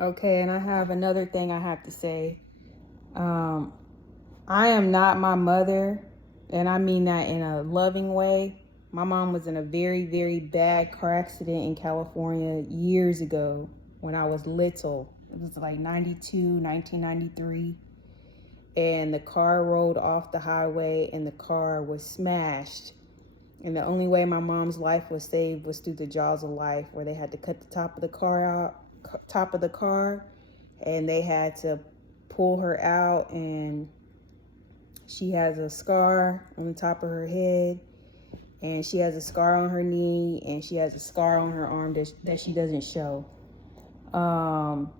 Okay, and I have another thing I have to say. Um, I am not my mother, and I mean that in a loving way. My mom was in a very, very bad car accident in California years ago when I was little. It was like 1993. And the car rolled off the highway and the car was smashed. And the only way my mom's life was saved was through the jaws of life, where they had to cut the top of the car out, and they had to pull her out. And she has a scar on the top of her head, and she has a scar on her knee, and she has a scar on her arm that she doesn't show. Um,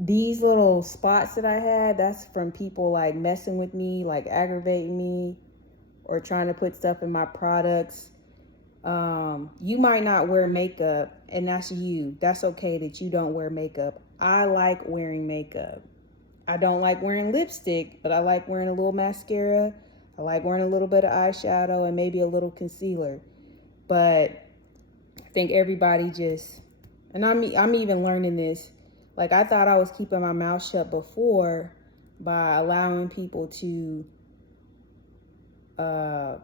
these little spots that I had, that's from people like messing with me, like aggravating me, or trying to put stuff in my products. You might not wear makeup, and that's you. That's okay that you don't wear makeup. I like wearing makeup. I don't like wearing lipstick, but I like wearing a little mascara. I like wearing a little bit of eyeshadow and maybe a little concealer. But I think everybody just, and I'm even learning this. Like, I thought I was keeping my mouth shut before by allowing people to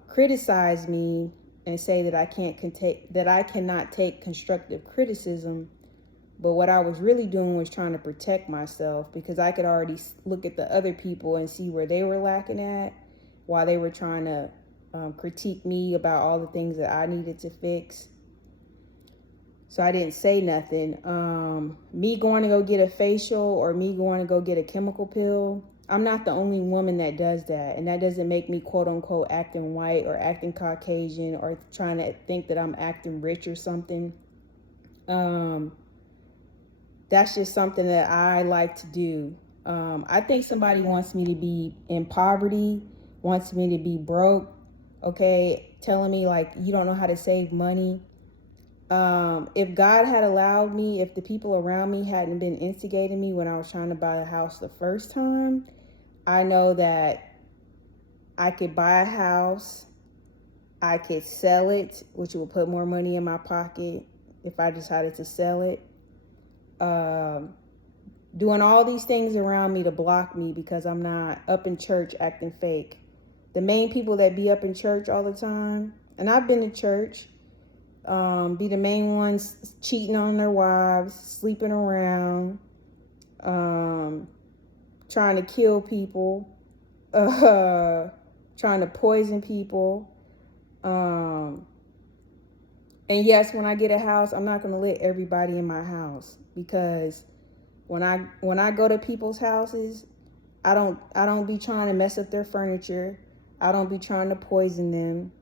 criticize me and say that I cannot take constructive criticism. But what I was really doing was trying to protect myself, because I could already look at the other people and see where they were lacking at while they were trying to critique me about all the things that I needed to fix. So I didn't say nothing. Me going to go get a facial or me going to go get a chemical peel, I'm not the only woman that does that. And that doesn't make me quote unquote acting white or acting Caucasian or trying to think that I'm acting rich or something. That's just something that I like to do. I think somebody wants me to be in poverty, wants me to be broke, okay, telling me like you don't know how to save money. If God had allowed me, if the people around me hadn't been instigating me when I was trying to buy a house the first time, I know that I could buy a house, I could sell it, which will put more money in my pocket if I decided to sell it. Doing all these things around me to block me because I'm not up in church acting fake. The main people that be up in church all the time, and I've been to church, be the main ones cheating on their wives, sleeping around, trying to kill people, trying to poison people. And yes, when I get a house, I'm not going to let everybody in my house, because when I go to people's houses, I don't be trying to mess up their furniture. I don't be trying to poison them.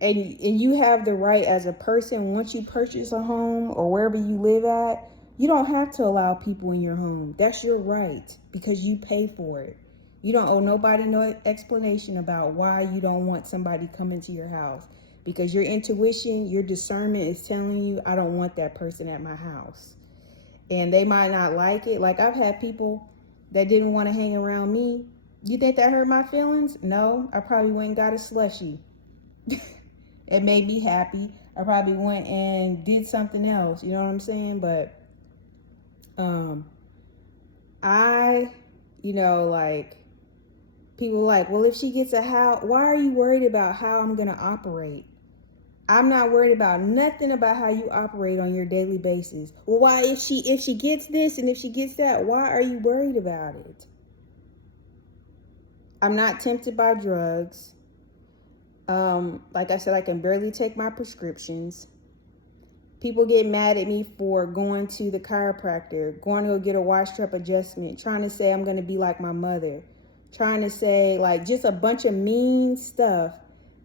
And you have the right as a person, once you purchase a home or wherever you live at, you don't have to allow people in your home. That's your right, because you pay for it. You don't owe nobody no explanation about why you don't want somebody coming to your house, because your intuition, your discernment is telling you, I don't want that person at my house. And they might not like it. Like, I've had people that didn't want to hang around me. You think that hurt my feelings? No, I probably went and got a slushie. It made me happy. I probably went and did something else. You know what I'm saying? But I, like, people like, well, if she gets a house, why are you worried about how I'm going to operate? I'm not worried about nothing about how you operate on your daily basis. Well, why, if she gets this and if she gets that, why are you worried about it? I'm not tempted by drugs. Like I said, I can barely take my prescriptions. People get mad at me for going to the chiropractor, going to go get a waist strap adjustment, trying to say I'm going to be like my mother, trying to say like just a bunch of mean stuff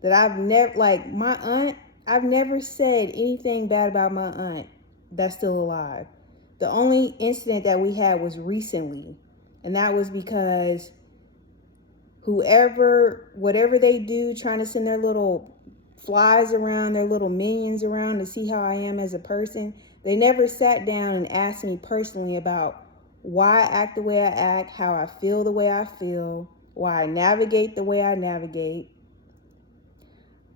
that I've never, like my aunt, I've never said anything bad about my aunt that's still alive. The only incident that we had was recently, and that was because whatever they do, trying to send their little flies around, their little minions around to see how I am as a person, they never sat down and asked me personally about why I act the way I act, how I feel the way I feel, why I navigate the way I navigate.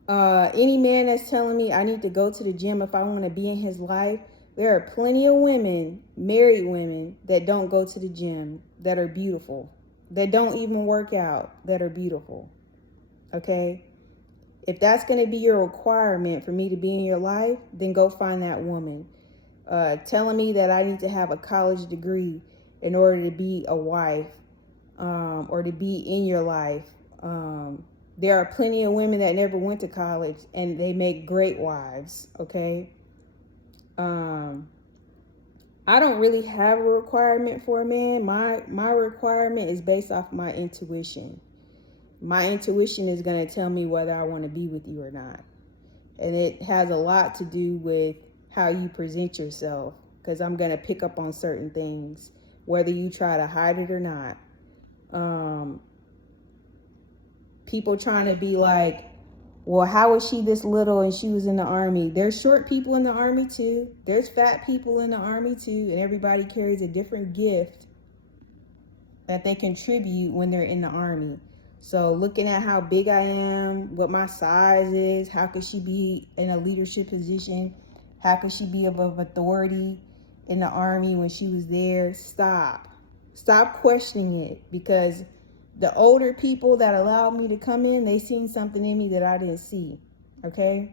Any man that's telling me I need to go to the gym if I want to be in his life, there are plenty of women, married women, that don't go to the gym, that are beautiful, that don't even work out, that are beautiful. Okay? If that's going to be your requirement for me to be in your life, then go find that woman. Telling me that I need to have a college degree in order to be a wife, or to be in your life. There are plenty of women that never went to college and they make great wives, okay? I don't really have a requirement for a man. My requirement is based off my intuition. My intuition is going to tell me whether I want to be with you or not. And it has a lot to do with how you present yourself, because I'm going to pick up on certain things, whether you try to hide it or not. People trying to be like, well, how was she this little and she was in the army? There's short people in the army too. There's fat people in the army too. And everybody carries a different gift that they contribute when they're in the army. So looking at how big I am, what my size is, how could she be in a leadership position? How could she be of authority in the army when she was there? Stop questioning it, because the older people that allowed me to come in, they seen something in me that I didn't see. Okay?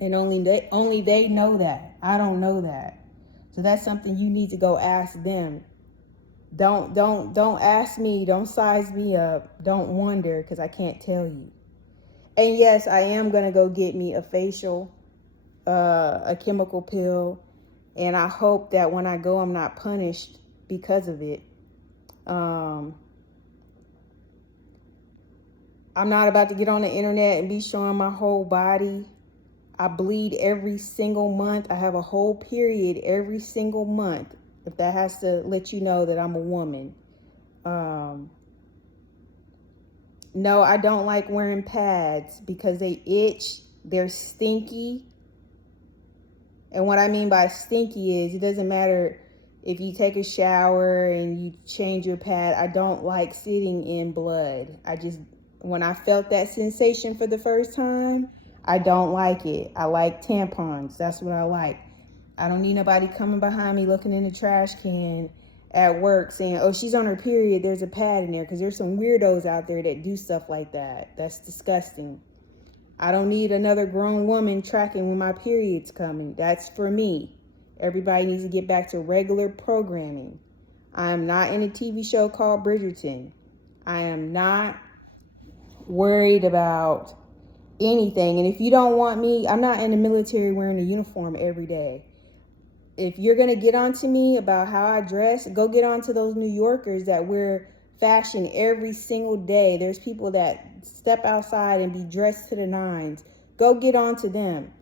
And only they know that. I don't know that. So that's something you need to go ask them. Don't ask me, don't size me up, don't wonder, because I can't tell you. And yes, I am going to go get me a facial, a chemical pill, and I hope that when I go, I'm not punished because of it. I'm not about to get on the internet and be showing my whole body. I bleed every single month. I have a whole period every single month, if that has to let you know that I'm a woman. No, I don't like wearing pads because they itch. They're stinky. And what I mean by stinky is, it doesn't matter if you take a shower and you change your pad. I don't like sitting in blood. When I felt that sensation for the first time, I don't like it. I like tampons. That's what I like. I don't need nobody coming behind me looking in the trash can at work saying, oh, she's on her period, there's a pad in there, because there's some weirdos out there that do stuff like that. That's disgusting. I don't need another grown woman tracking when my period's coming. That's for me. Everybody needs to get back to regular programming. I am not in a TV show called Bridgerton. I am not worried about anything. And if you don't want me, I'm not in the military wearing a uniform every day. If you're going to get on to me about how I dress, go get on to those New Yorkers that wear fashion every single day. There's people that step outside and be dressed to the nines. Go get on to them.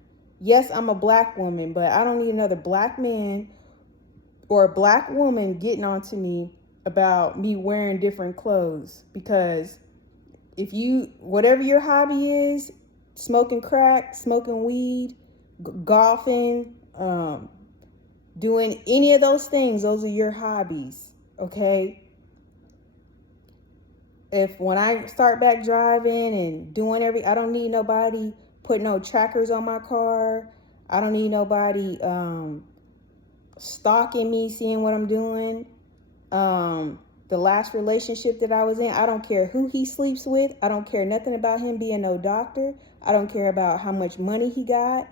Yes, I'm a black woman, but I don't need another black man or a black woman getting on to me about me wearing different clothes. Because whatever your hobby is, smoking crack, smoking weed, golfing, doing any of those things, those are your hobbies, okay? When I start back driving and doing I don't need nobody putting no trackers on my car. I don't need nobody stalking me, seeing what I'm doing. The last relationship that I was in, I don't care who he sleeps with. I don't care nothing about him being no doctor. I don't care about how much money he got.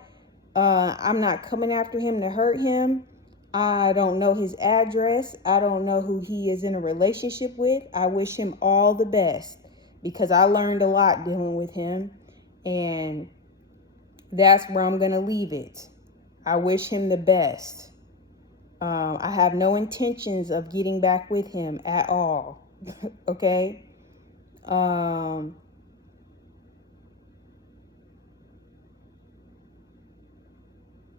I'm not coming after him to hurt him. I don't know his address. I don't know who he is in a relationship with. I wish him all the best, because I learned a lot dealing with him, and that's where I'm going to leave it. I wish him the best. I have no intentions of getting back with him at all. Okay?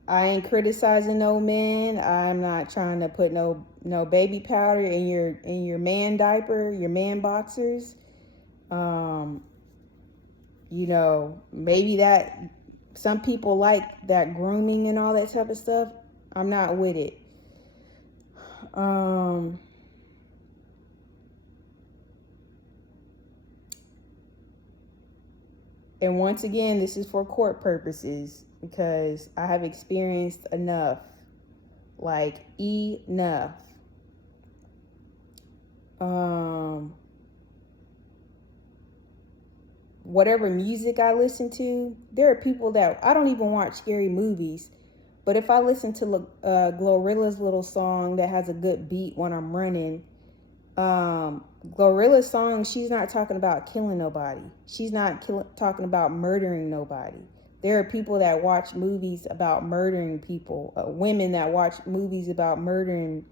I ain't criticizing no men. I'm not trying to put no baby powder in your man diaper, your man boxers. Maybe that some people like that grooming and all that type of stuff. I'm not with it. And once again, this is for court purposes because I have experienced enough. Like, enough. Whatever music I listen to, there are people that, I don't even watch scary movies, but if I listen to Glorilla's little song that has a good beat when I'm running, Glorilla's song, she's not talking about killing nobody. She's not talking about murdering nobody. There are people that watch movies about murdering people, women that watch movies about murdering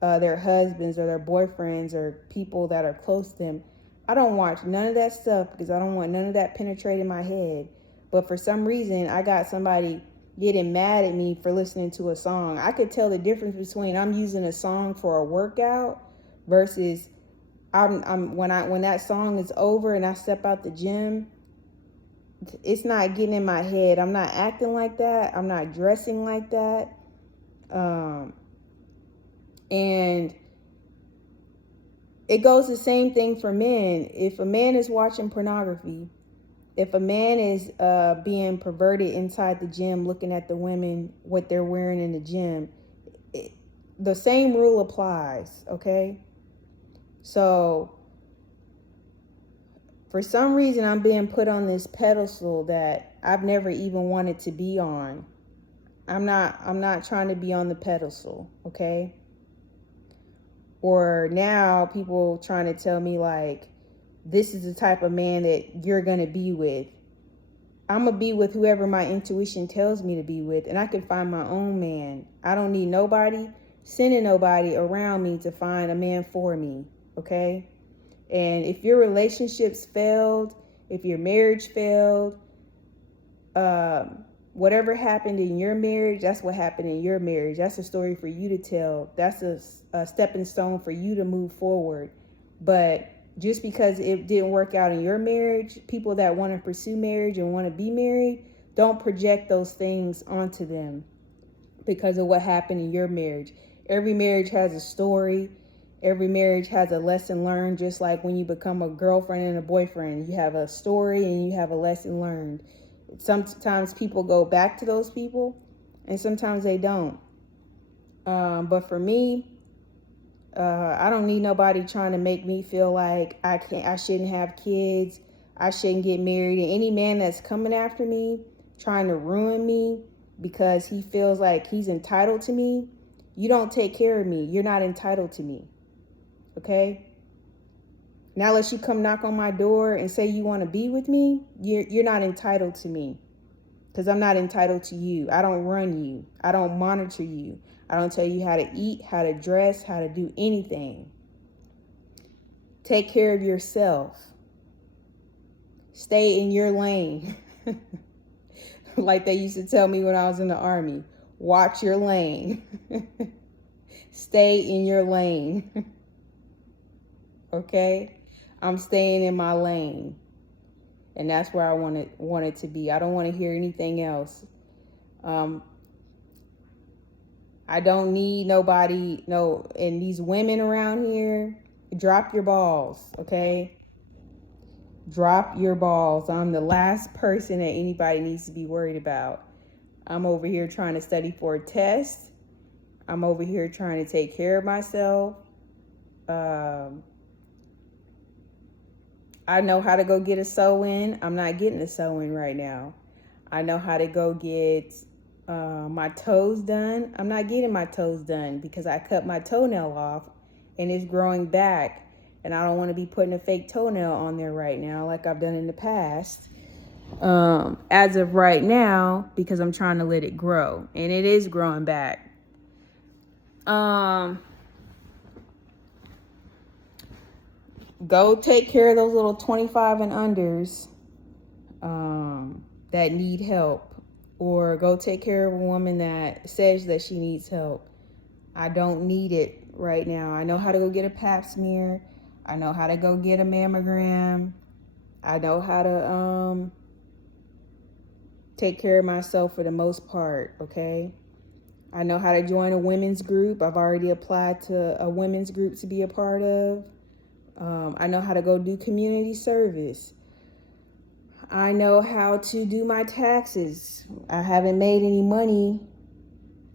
their husbands or their boyfriends or people that are close to them. I don't watch none of that stuff because I don't want none of that penetrating my head. But for some reason, I got somebody getting mad at me for listening to a song. I could tell the difference between I'm using a song for a workout versus when that song is over and I step out the gym, it's not getting in my head. I'm not acting like that. I'm not dressing like that. And it goes the same thing for men. If a man is watching pornography, if a man is being perverted inside the gym, looking at the women, what they're wearing in the gym, the same rule applies, okay? So for some reason, I'm being put on this pedestal that I've never even wanted to be on. I'm not trying to be on the pedestal, okay? Or now people trying to tell me like, this is the type of man that you're going to be with. I'm going to be with whoever my intuition tells me to be with, and I can find my own man. I don't need nobody sending nobody around me to find a man for me, okay? And if your relationships failed, if your marriage failed, whatever happened in your marriage, that's what happened in your marriage. That's a story for you to tell. That's a stepping stone for you to move forward. But just because it didn't work out in your marriage, people that want to pursue marriage and want to be married, don't project those things onto them because of what happened in your marriage. Every marriage has a story. Every marriage has a lesson learned, just like when you become a girlfriend and a boyfriend. You have a story and you have a lesson learned. Sometimes people go back to those people and sometimes they don't. But for me, I don't need nobody trying to make me feel like I shouldn't have kids. I shouldn't get married. And any man that's coming after me, trying to ruin me because he feels like he's entitled to me, you don't take care of me. You're not entitled to me. Okay? Now unless you come knock on my door and say you want to be with me, you're not entitled to me. Because I'm not entitled to you. I don't run you. I don't monitor you. I don't tell you how to eat, how to dress, how to do anything. Take care of yourself. Stay in your lane. Like they used to tell me when I was in the Army. Watch your lane. Stay in your lane. Okay? I'm staying in my lane. And that's where I want it to be. I don't want to hear anything else. I don't need nobody, and these women around here, drop your balls, okay? Drop your balls. I'm the last person that anybody needs to be worried about. I'm over here trying to study for a test. I'm over here trying to take care of myself. I know how to go get a sew-in. I'm not getting a sew-in right now. I know how to go get my toes done. I'm not getting my toes done because I cut my toenail off and it's growing back. And I don't want to be putting a fake toenail on there right now like I've done in the past. As of right now, because I'm trying to let it grow. And it is growing back. Go take care of those little 25 and unders that need help. Or go take care of a woman that says that she needs help. I don't need it right now. I know how to go get a pap smear. I know how to go get a mammogram. I know how to take care of myself for the most part, okay? I know how to join a women's group. I've already applied to a women's group to be a part of. I know how to go do community service. I know how to do my taxes. I haven't made any money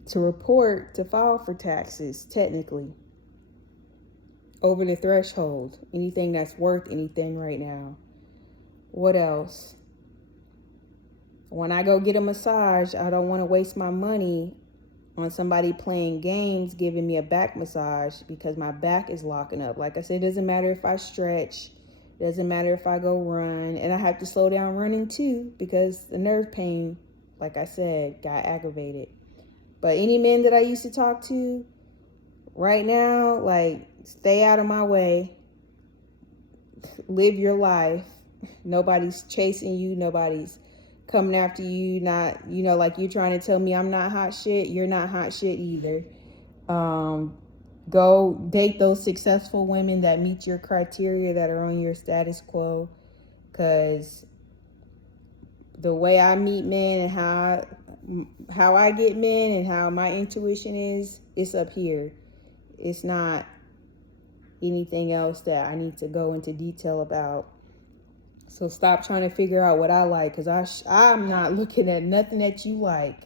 to report, to file for taxes, technically. Over the threshold. Anything that's worth anything right now. What else? When I go get a massage, I don't want to waste my money on somebody playing games, giving me a back massage because my back is locking up. Like I said, it doesn't matter if I stretch. It doesn't matter if I go run. And I have to slow down running too because the nerve pain, like I said, got aggravated. But any men that I used to talk to right now, like, stay out of my way. Live your life. Nobody's chasing you. Nobody's coming after you. Not, like you're trying to tell me I'm not hot shit. You're not hot shit either. Go date those successful women that meet your criteria, that are on your status quo. Because the way I meet men and how I get men and how my intuition is, it's up here. It's not anything else that I need to go into detail about. So stop trying to figure out what I like, because I'm not looking at nothing that you like.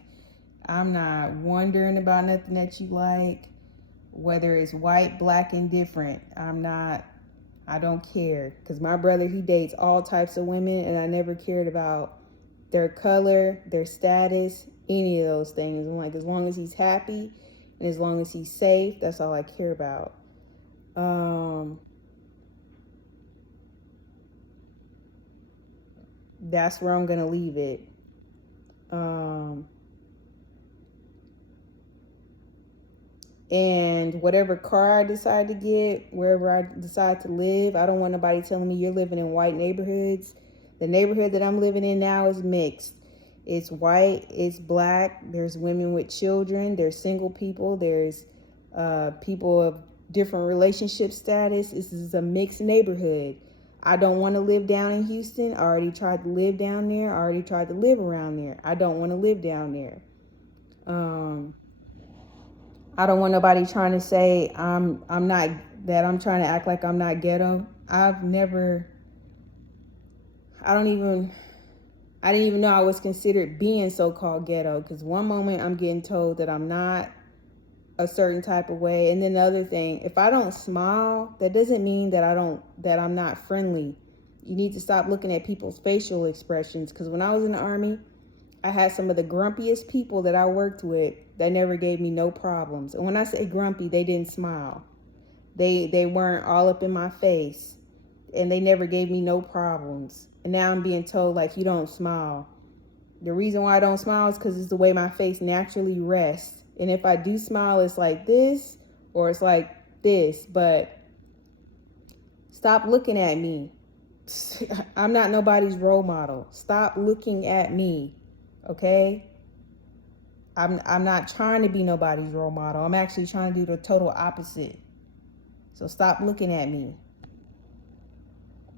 I'm not wondering about nothing that you like, whether it's white, black, indifferent. I don't care, because my brother, he dates all types of women, and I never cared about their color, their status, any of those things. I'm like, as long as he's happy and as long as he's safe, that's all I care about. That's where I'm gonna leave it. And whatever car I decide to get, wherever I decide to live, I don't want nobody telling me you're living in white neighborhoods. The neighborhood that I'm living in now is mixed. It's white, it's black, there's women with children, there's single people, there's people of different relationship status. This is a mixed neighborhood. I don't want to live down in Houston. I already tried to live down there. I already tried to live around there. I don't want to live down there. I don't want nobody trying to say I'm not, that I'm trying to act like I'm not ghetto. I didn't even know I was considered being so-called ghetto, because one moment I'm getting told that I'm not a certain type of way, and then the other thing, if I don't smile, that doesn't mean that I'm not friendly. You need to stop looking at people's facial expressions, because when I was in the Army, I had some of the grumpiest people that I worked with that never gave me no problems. And when I say grumpy, they didn't smile. They weren't all up in my face, and they never gave me no problems. And now I'm being told, like, you don't smile. The reason why I don't smile is because it's the way my face naturally rests. And if I do smile, it's like this or it's like this. But stop looking at me. I'm not nobody's role model. Stop looking at me, okay? I'm not trying to be nobody's role model. I'm actually trying to do the total opposite. So stop looking at me.